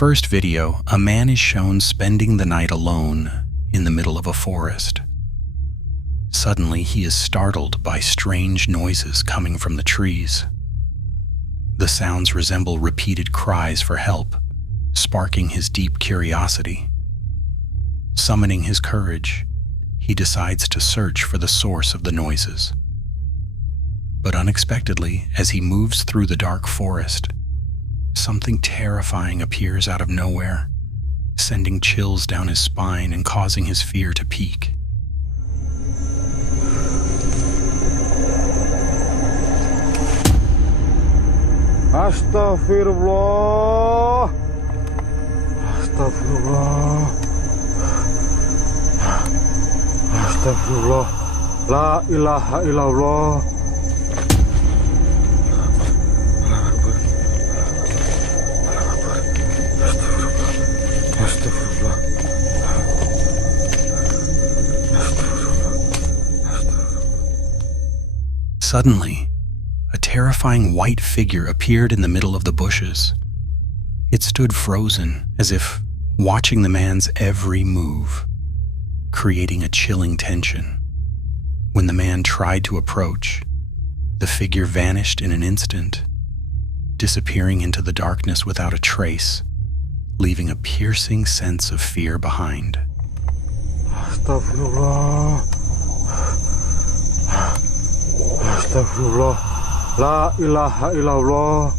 first video, a man is shown spending the night alone in the middle of a forest. Suddenly, he is startled by strange noises coming from the trees. The sounds resemble repeated cries for help, sparking his deep curiosity. Summoning his courage, he decides to search for the source of the noises. But unexpectedly, as he moves through the dark forest, something terrifying appears out of nowhere, sending chills down his spine and causing his fear to peak. Astaghfirullah. Astaghfirullah. Astaghfirullah. La ilaha illallah. Suddenly, a terrifying white figure appeared in the middle of the bushes. It stood frozen, as if watching the man's every move, creating a chilling tension. When the man tried to approach, the figure vanished in an instant, disappearing into the darkness without a trace, leaving a piercing sense of fear behind. Astaghfirullah. Astaghfirullah. La ilaha illallah.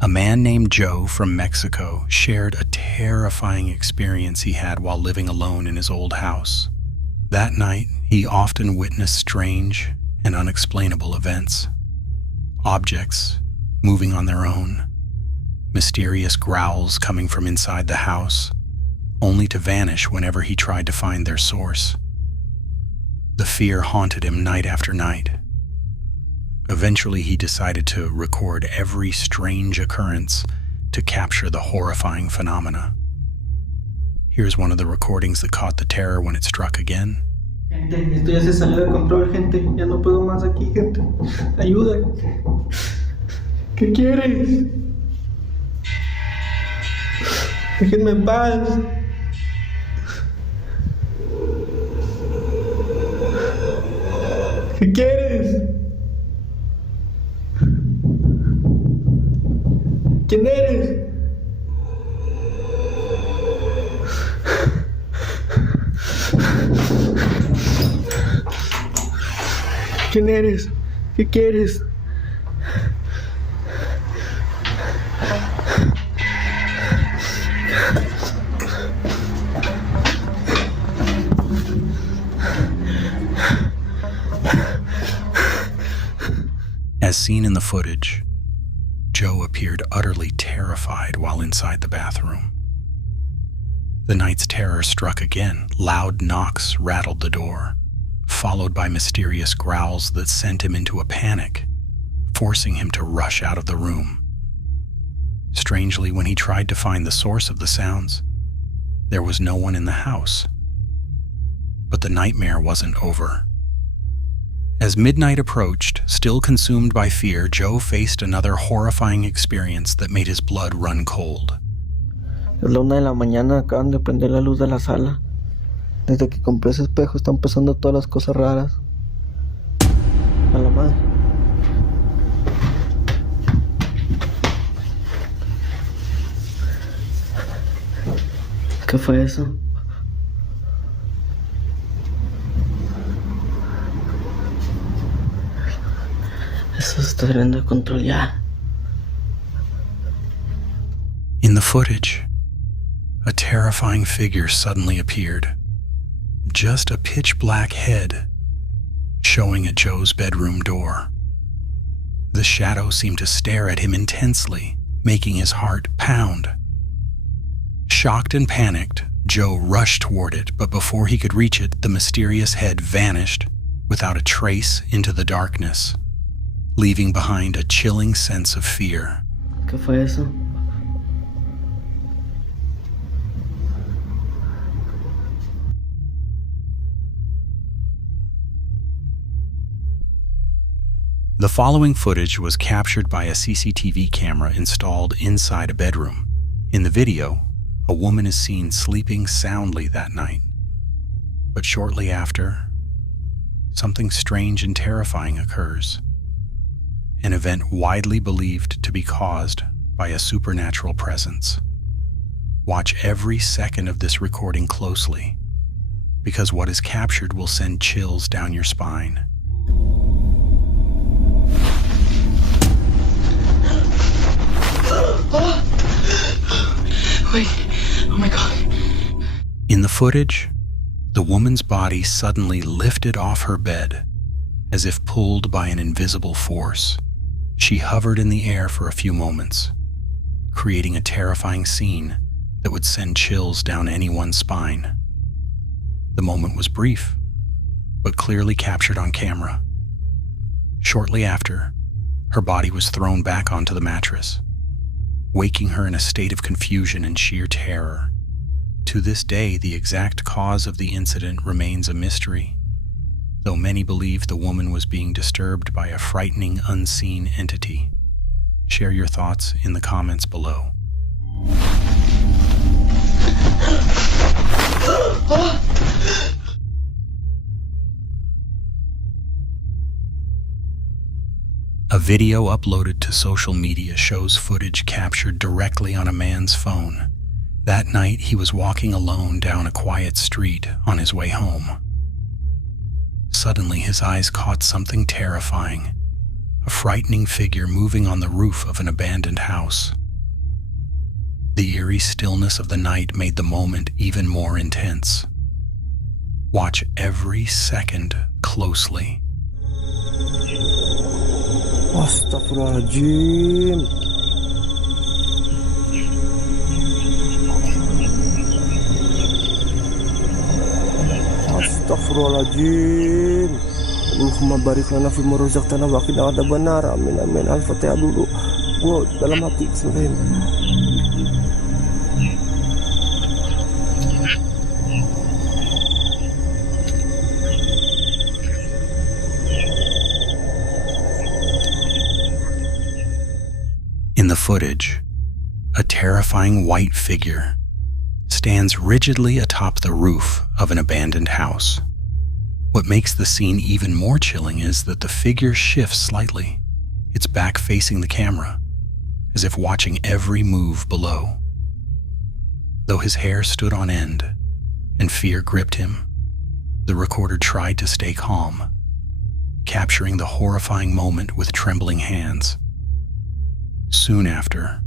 A man named Joe from Mexico shared a terrifying experience he had while living alone in his old house. That night, he often witnessed strange and unexplainable events. Objects moving on their own, mysterious growls coming from inside the house, only to vanish whenever he tried to find their source. The fear haunted him night after night. Eventually, he decided to record every strange occurrence to capture the horrifying phenomena. Here's one of the recordings that caught the terror when it struck again. Gente, esto ya se salió de control, gente. Ya no puedo más aquí, gente. Ayuda. ¿Qué quieres? Déjenme en paz. ¿Qué quieres? ¿Quién eres? ¿Quién eres? ¿Qué quieres? As seen in the footage, Joe appeared utterly terrified while inside the bathroom. The night's terror struck again. Loud knocks rattled the door, followed by mysterious growls that sent him into a panic, forcing him to rush out of the room. Strangely, when he tried to find the source of the sounds, there was no one in the house. But the nightmare wasn't over. As midnight approached, still consumed by fear, Joe faced another horrifying experience that made his blood run cold. Es la 1 de la mañana, acaban de prender la luz de la sala. Desde que compré ese espejo están pasando todas las cosas raras. A la madre. ¿Qué fue eso? Eso se está saliendo de control ya. In the footage, a terrifying figure suddenly appeared. Just a pitch-black head showing at Joe's bedroom door. The shadow seemed to stare at him intensely, making his heart pound. Shocked and panicked, Joe rushed toward it, but before he could reach it, the mysterious head vanished without a trace into the darkness, leaving behind a chilling sense of fear. ¿Qué fue eso? The following footage was captured by a CCTV camera installed inside a bedroom. In the video, a woman is seen sleeping soundly that night. But shortly after, something strange and terrifying occurs. An event widely believed to be caused by a supernatural presence. Watch every second of this recording closely, because what is captured will send chills down your spine. Wait, oh my God. In the footage, the woman's body suddenly lifted off her bed, as if pulled by an invisible force. She hovered in the air for a few moments, creating a terrifying scene that would send chills down anyone's spine. The moment was brief, but clearly captured on camera. Shortly after, her body was thrown back onto the mattress, waking her in a state of confusion and sheer terror. To this day, the exact cause of the incident remains a mystery, though many believe the woman was being disturbed by a frightening, unseen entity. Share your thoughts in the comments below. A video uploaded to social media shows footage captured directly on a man's phone. That night, he was walking alone down a quiet street on his way home. Suddenly, his eyes caught something terrifying, a frightening figure moving on the roof of an abandoned house. The eerie stillness of the night made the moment even more intense. Watch every second closely. Astaghfirullahaladzim. Astaghfirullahaladzim. Allahumma barik lana fi ma razaqtana wa qina adzabannar. Amin amin. Al-Fatihah dulu. Gua dalam hati bismillah. In the footage, a terrifying white figure stands rigidly atop the roof of an abandoned house. What makes the scene even more chilling is that the figure shifts slightly, its back facing the camera, as if watching every move below. Though his hair stood on end and fear gripped him, the recorder tried to stay calm, capturing the horrifying moment with trembling hands. Soon after,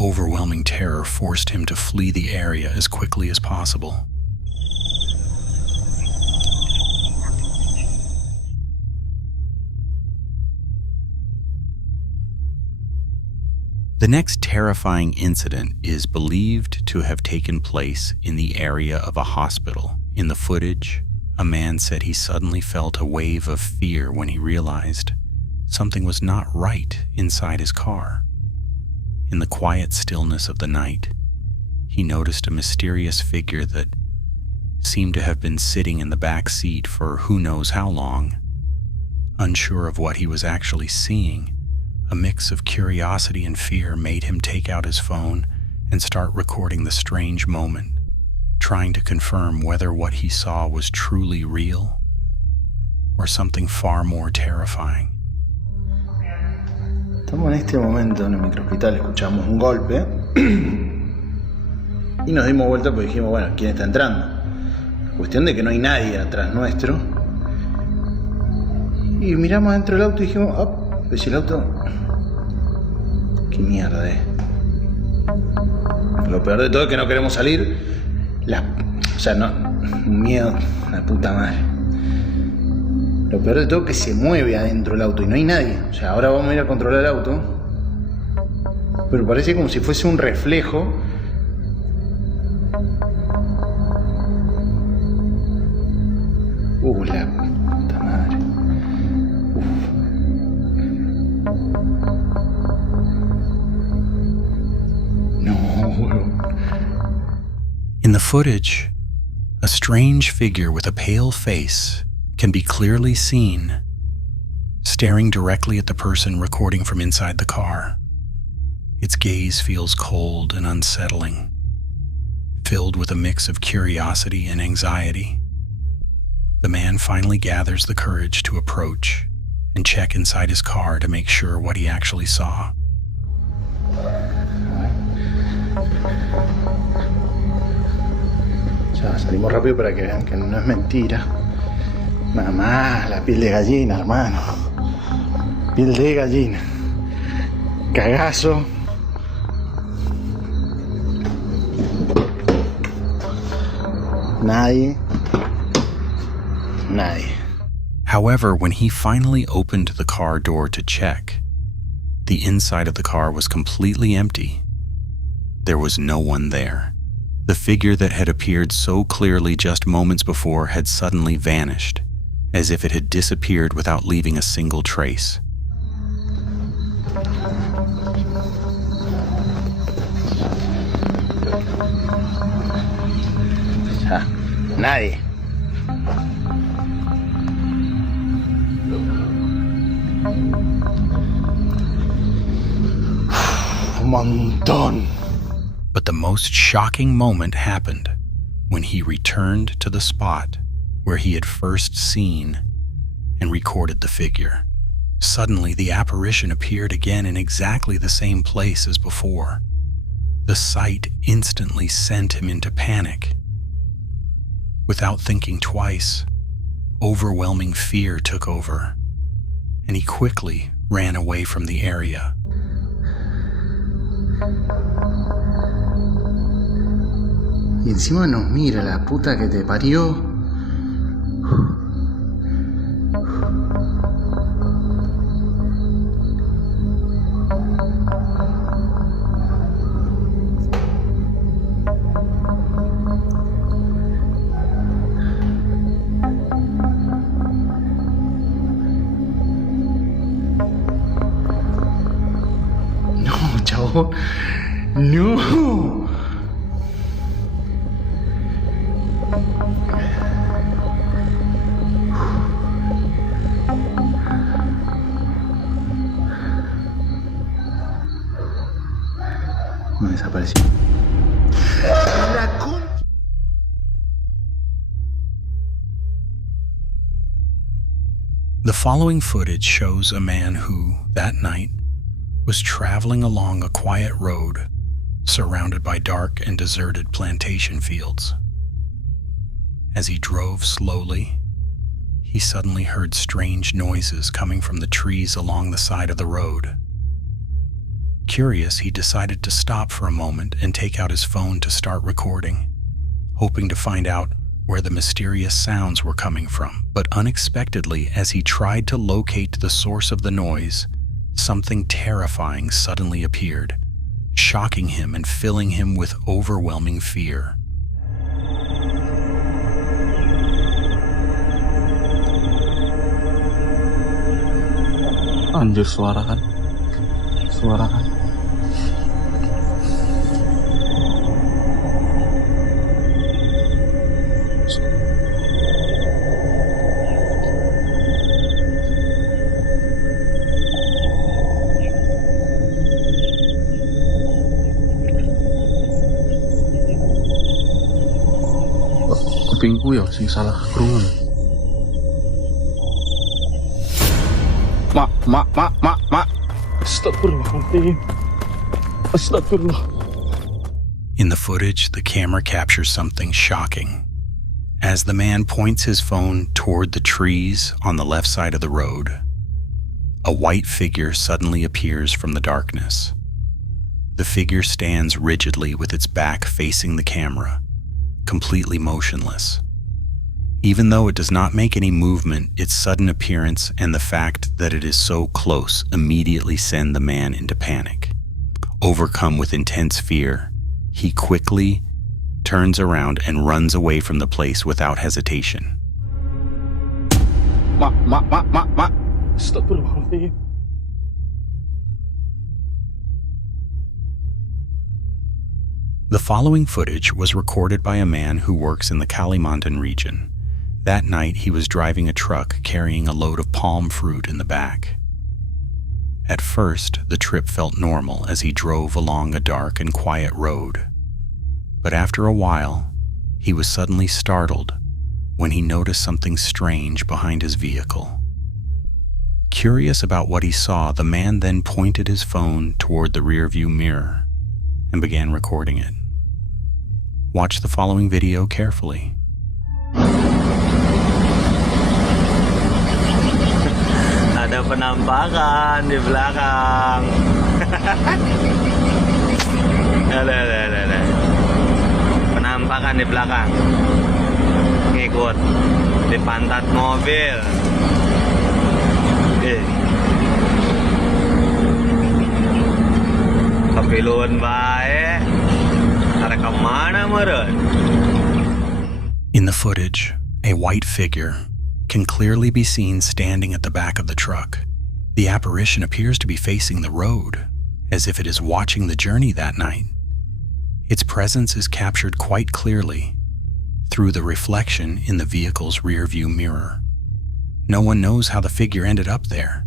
overwhelming terror forced him to flee the area as quickly as possible. The next terrifying incident is believed to have taken place in the area of a hospital. In the footage, a man said he suddenly felt a wave of fear when he realized something was not right inside his car. In the quiet stillness of the night, he noticed a mysterious figure that seemed to have been sitting in the back seat for who knows how long. Unsure of what he was actually seeing, a mix of curiosity and fear made him take out his phone and start recording the strange moment, trying to confirm whether what he saw was truly real or something far more terrifying. Estamos en este momento en el microhospital, escuchamos un golpe y nos dimos vuelta porque dijimos, bueno, ¿quién está entrando? Cuestión de que no hay nadie atrás nuestro. Y miramos adentro del auto y dijimos, oh, pues el auto, qué mierda es. Lo peor de todo es que no queremos salir. Un miedo, la puta madre. Lo peor de todo es que se mueve adentro del auto y no hay nadie. O sea, ahora vamos a ir a controlar el auto, pero parece como si fuese un reflejo. La puta madre. In the footage, a strange figure with a pale face can be clearly seen, staring directly at the person recording from inside the car. Its gaze feels cold and unsettling, filled with a mix of curiosity and anxiety. The man finally gathers the courage to approach and check inside his car to make sure what he actually saw. Ya, salimos rápido para que vean que no es mentira. Nada más, la piel de gallina, hermano. Piel de gallina. Cagazo. Nadie. However, when he finally opened the car door to check, the inside of the car was completely empty. There was no one there. The figure that had appeared so clearly just moments before had suddenly vanished, as if it had disappeared without leaving a single trace. Nadie. Un montón. But the most shocking moment happened when he returned to the spot where he had first seen and recorded the figure. Suddenly, the apparition appeared again in exactly the same place as before. The sight instantly sent him into panic. Without thinking twice, overwhelming fear took over, and he quickly ran away from the area. Y encima nos mira la puta que te parió. No, chavo. No. Me desapareció. The following footage shows a man who, that night, was traveling along a quiet road surrounded by dark and deserted plantation fields. As he drove slowly, he suddenly heard strange noises coming from the trees along the side of the road. Curious, he decided to stop for a moment and take out his phone to start recording, hoping to find out where the mysterious sounds were coming from. But unexpectedly, as he tried to locate the source of the noise, something terrifying suddenly appeared, shocking him and filling him with overwhelming fear. Anjir, suara kan? Suara kan? Kupingku ya sing salah krungu. Mak. Astagfirullahaladzim. Astagfirullah. In the footage, the camera captures something shocking. As the man points his phone toward the trees on the left side of the road, a white figure suddenly appears from the darkness. The figure stands rigidly with its back facing the camera, completely motionless. Even though it does not make any movement, its sudden appearance and the fact that it is so close immediately send the man into panic. Overcome with intense fear, he quickly turns around and runs away from the place without hesitation. Ma. Astagfirullahaladzim. The following footage was recorded by a man who works in the Kalimantan region. That night, he was driving a truck carrying a load of palm fruit in the back. At first, the trip felt normal as he drove along a dark and quiet road. But after a while, he was suddenly startled when he noticed something strange behind his vehicle. Curious about what he saw, the man then pointed his phone toward the rearview mirror and began recording it. Watch the following video carefully. Ada penampakan di belakang. Ada. Penampakan di belakang. Ngikut di pantat mobil. Kepiluan bae. Ada kemana meren? In the footage, a white figure can clearly be seen standing at the back of the truck. The apparition appears to be facing the road, as if it is watching the journey that night. Its presence is captured quite clearly through the reflection in the vehicle's rearview mirror. No one knows how the figure ended up there,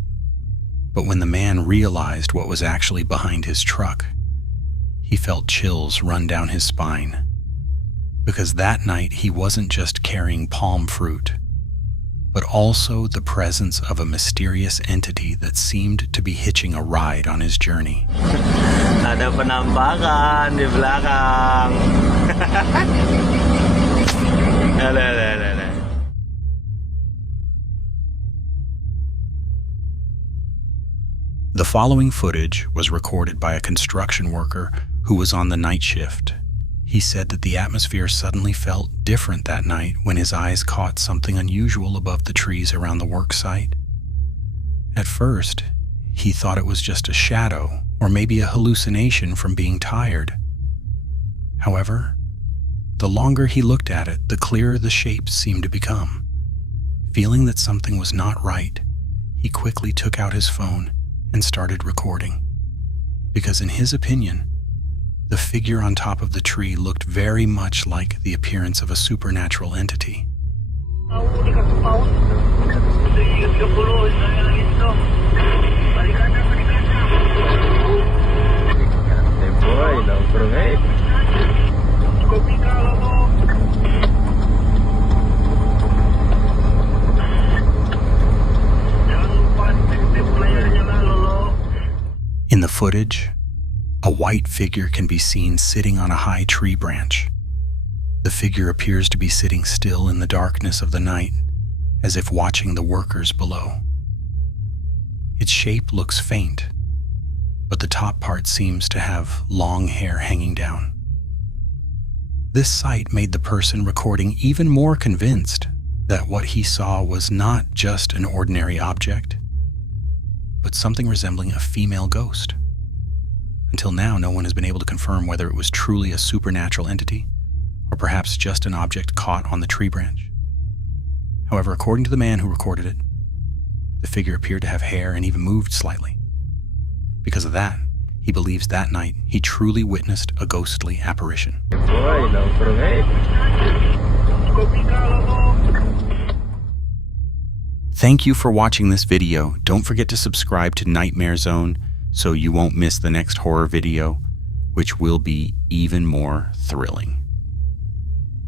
but when the man realized what was actually behind his truck, he felt chills run down his spine, because that night he wasn't just carrying palm fruit, but also the presence of a mysterious entity that seemed to be hitching a ride on his journey. Ada penampakan di belakang. Ada. The following footage was recorded by a construction worker who was on the night shift. He said that the atmosphere suddenly felt different that night when his eyes caught something unusual above the trees around the work site. At first, he thought it was just a shadow or maybe a hallucination from being tired. However, the longer he looked at it, the clearer the shapes seemed to become. Feeling that something was not right, he quickly took out his phone and started recording, because in his opinion, the figure on top of the tree looked very much like the appearance of a supernatural entity. In the footage, a white figure can be seen sitting on a high tree branch. The figure appears to be sitting still in the darkness of the night, as if watching the workers below. Its shape looks faint, but the top part seems to have long hair hanging down. This sight made the person recording even more convinced that what he saw was not just an ordinary object, but something resembling a female ghost. Until now, no one has been able to confirm whether it was truly a supernatural entity or perhaps just an object caught on the tree branch. However, according to the man who recorded it, the figure appeared to have hair and even moved slightly. Because of that, he believes that night he truly witnessed a ghostly apparition. Thank you for watching this video. Don't forget to subscribe to Nightmare Zone so you won't miss the next horror video, which will be even more thrilling.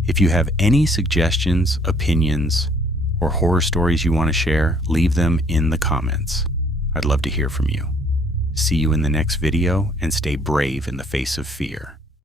If you have any suggestions, opinions, or horror stories you want to share, leave them in the comments. I'd love to hear from you. See you in the next video, and stay brave in the face of fear.